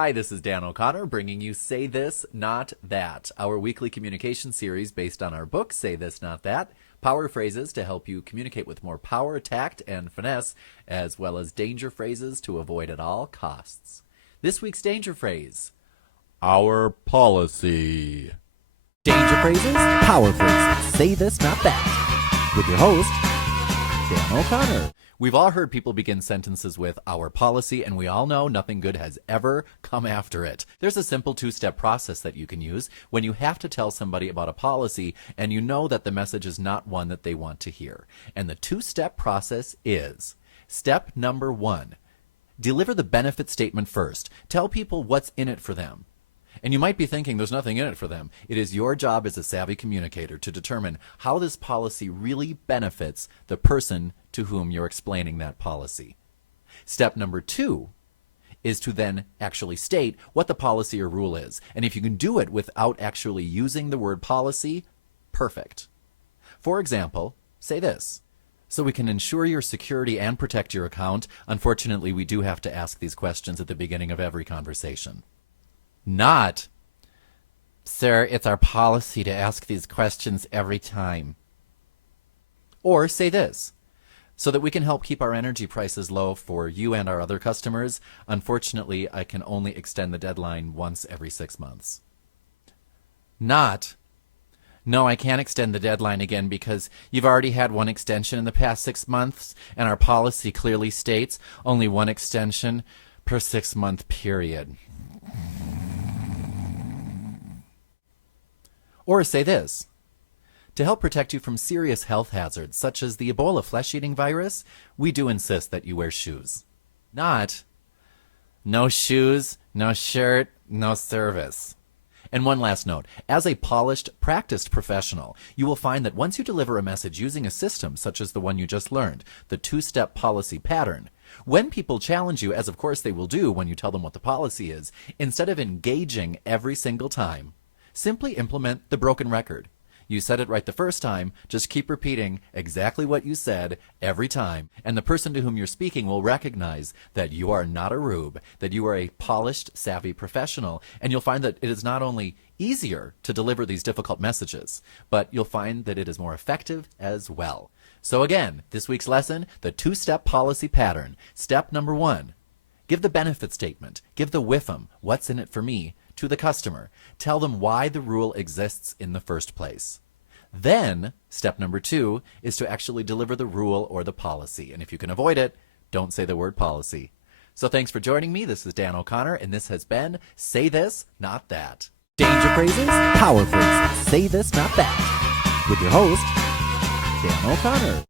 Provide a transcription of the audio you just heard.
Hi, this is Dan O'Connor bringing you Say This, Not That, our weekly communication series based on our book, Say This, Not That, power phrases to help you communicate with more power, tact, and finesse, as well as danger phrases to avoid at all costs. This week's danger phrase, our policy. Danger phrases, power phrases, say this, not that. With your host, Dan O'Connor. We've all heard people begin sentences with our policy, and we all know nothing good has ever come after it. There's a simple two-step process that you can use when you have to tell somebody about a policy and you know that the message is not one that they want to hear. And the two-step process is, step number 1, deliver the benefit statement first. Tell people what's in it for them. And you might be thinking there's nothing in it for them. It is your job as a savvy communicator to determine how this policy really benefits the person to whom you're explaining that policy. Step number 2 is to then actually state what the policy or rule is. And if you can do it without actually using the word policy, perfect. For example, say this. So we can ensure your security and protect your account. Unfortunately, we do have to ask these questions at the beginning of every conversation. Not, sir, it's our policy to ask these questions every time. Or say this, so that we can help keep our energy prices low for you and our other customers. Unfortunately, I can only extend the deadline once every 6 months. Not, no, I can't extend the deadline again because you've already had one extension in the past 6 months, and our policy clearly states only one extension per 6-month period. Or say this, to help protect you from serious health hazards such as the Ebola flesh-eating virus, we do insist that you wear shoes. Not, no shoes, no shirt, no service. And one last note, as a polished, practiced professional, you will find that once you deliver a message using a system such as the one you just learned, the two-step policy pattern, when people challenge you, as of course they will do when you tell them what the policy is, instead of engaging every single time, simply implement the broken record. You said it right the first time, just keep repeating exactly what you said every time, and the person to whom you're speaking will recognize that you are not a rube, that you are a polished, savvy professional, and you'll find that it is not only easier to deliver these difficult messages, but you'll find that it is more effective as well. So again, this week's lesson, the two-step policy pattern. Step number 1, give the benefit statement, give the WIFM, what's in it for me, to the customer. Tell them why the rule exists in the first place. Then, step number 2 is to actually deliver the rule or the policy. And if you can avoid it, don't say the word policy. So thanks for joining me. This is Dan O'Connor, and this has been Say This, Not That. Danger phrases, power phrases, say this, not that. With your host, Dan O'Connor.